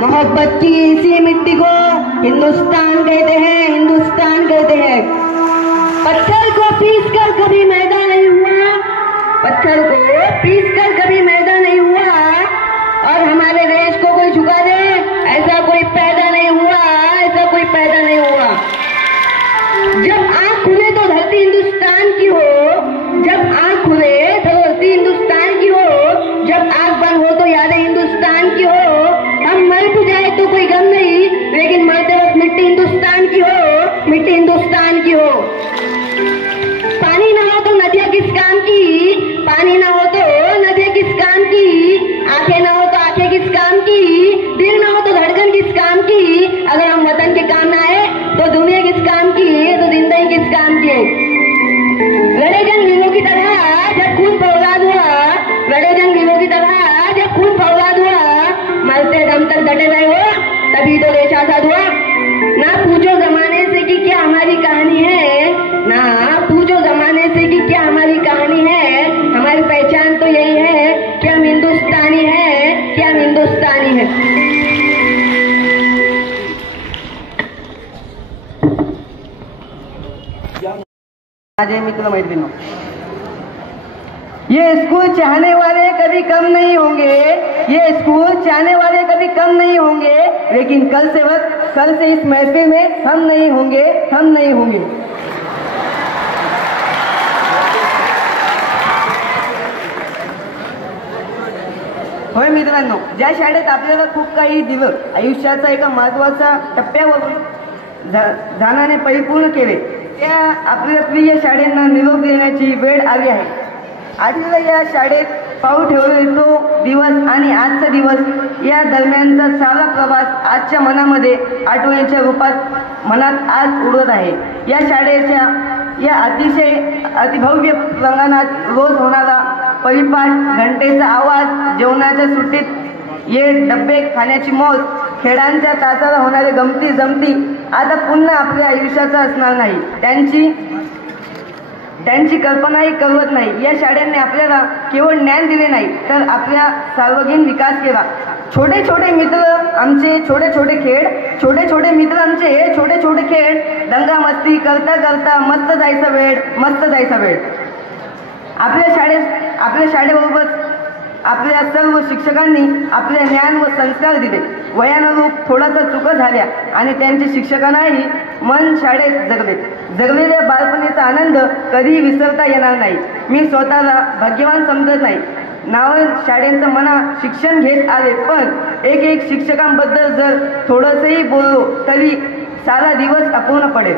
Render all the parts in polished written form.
मोहब्बत की इसी मिट्टी को हिंदुस्तान कहते हैं, हिंदुस्तान कहते हैं। पत्थर को पीस कर कभी मैदा नहीं हुआ, पत्थर को पीस कर कभी मैदा नहीं हुआ, और हमारे देश को कोई झुका दे ऐसा कोई पैदा नहीं हुआ, ऐसा कोई पैदा नहीं हुआ। जब आंख खुले तो धरती हिंदुस्तान की हो, जब आंख खुले तो धरती हिंदुस्तान की हो, जब आंख बंद हो तो यादें हिंदुस्तान की हो। हम मर भी जाए तो कोई गम नहीं, लेकिन मरते वक्त मिट्टी हिंदुस्तान की हो, मिट्टी हिंदुस्तान की हो। पानी ना हो तो नदियां किस काम की, पानी ना हो तो नदियां किस काम की, आंखें ना हो तो आंखें किस काम की, दिल ना हो तो धड़कन किस काम की। अगर हम वतन के काम ना आए तो दुनिया किस काम की, तो जिंदगी किस काम की। लड़े जंग वीरों की तरह जब खून फौलाद हुआ, लड़े जंग वीरों की तरह जब खून फौलाद हुआ, मरते दम तक डटे रहे हो तभी तो देश आजाद हुआ। ना पूछो जमाने से कि क्या हमारी कहानी है, ना पूछो जमाने से कि क्या हमारी कहानी है। हमारी पहचान तो यही है कि हम हिंदुस्तानी हैं, कि हम हिंदुस्तानी हैं। मित्र मैत्रियों, ये स्कूल चाहने वाले कभी कम नहीं होंगे, ये स्कूल चाहने वाले कभी कम नहीं होंगे, लेकिन कल से इस महफिल में हम नहीं होंगे, हम नहीं होंगे। होय मित्रांनो, ज्या शाळेत आपल्याला खूप काही दिलं, आयुष्याचा एका महत्वाचा टप्प्यावर जाण्याने परिपूर्ण केले, त्या आपल्या प्रिय शाळेंना निरोप देण्याची वेळ आली आहे। आजला या शाळेत पाऊल ठेवलेला तो दिवस आणि आजचा दिवस या दरम्यानचा सारा प्रवास आजच्या मनामध्ये आठवणीच्या रूपात मनात आज उडत आहे। या शाळेच्या या अतिशय अतिभव्य प्रांगणात रोज होणारा परिपाठ, घंटेचा आवाज, जेवणाच्या सुट्टीत ये डब्बे खाण्याची मौज, खेळांच्या तासाला होणारे गमती जमती आता पुन्हा आपल्या आयुष्याचा असणार नाही, त्यांची कल्पनाही करवत नाही। या शाळेने आपल्याला केवळ ज्ञान दिले नाही तर आपल्या सार्वजनिक विकास केला। छोटे छोटे मित्र आमचे छोटे छोटे खेळ, छोटे छोटे मित्र आमचे छोटे छोटे खेळ, दंगा मस्ती करता करता मस्त जायचा वेळ, मस्त जायचा वेळ। आपल्या शाळेबरोबर आपल्या सर्व शिक्षकांनी आपले ज्ञान व संस्कार दिले। वयानुरूप थोडासा चुका झाल्या आणि त्यांच्या शिक्षकांनाही मन शाळेत जगलेल्या बालपणीचा आनंद कधीही विसरता येणार नाही। मी स्वतःला भाग्यवान समजत नाही। नाव शाळेचं मना शिक्षण घेत आले, पण एक शिक्षकांबद्दल जर थोडंसंही बोललो तरी सारा दिवस अपूर्ण पडेल।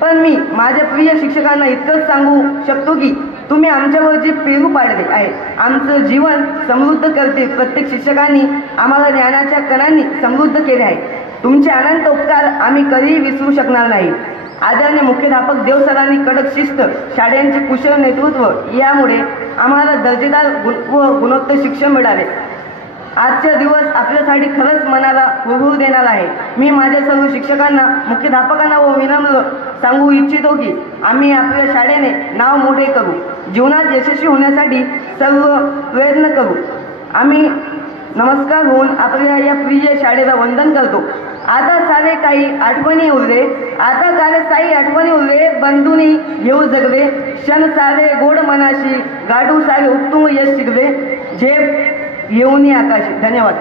पण मी माझ्या प्रिय शिक्षकांना इतकंच सांगू शकतो की तुम्ही आमच्यावर जे पेरू पाडले आहे, आमचं जीवन समृद्ध करते। प्रत्येक शिक्षकांनी आम्हाला ज्ञानाच्या कणांनी समृद्ध केले आहे। तुमचे अनंत उपकार आम्ही कधीही विसरू शकणार नाही। आदरणीय मुख्याध्यापक देवसरांनी कडक शिस्त, शाळेचे कुशल नेतृत्व यामुळे आम्हाला दर्जेदार व गुणवत्ता शिक्षण मिळाले। आजचा दिवस आपल्यासाठी खरंच मनाला हुरहुर देणार आहे। मी माझ्या सर्व शिक्षकांना, मुख्याध्यापकांना व विनम्र सांगू इच्छितो की आम्ही आपल्या शाळेने नाव मोठे करू, जीवनात यशस्वी होण्यासाठी सर्व प्रयत्न करू। आम्ही नमस्कार होऊन आपल्या या प्रिय शाळेला वंदन करतो। आता सारे काही आठवणी उरले, बंधुनी घेऊ जगले, क्षण सारे गोड मनाशी, गाडू सारे उत्तुंग यश शिकले, झेप येऊनी आकाशी। धन्यवाद।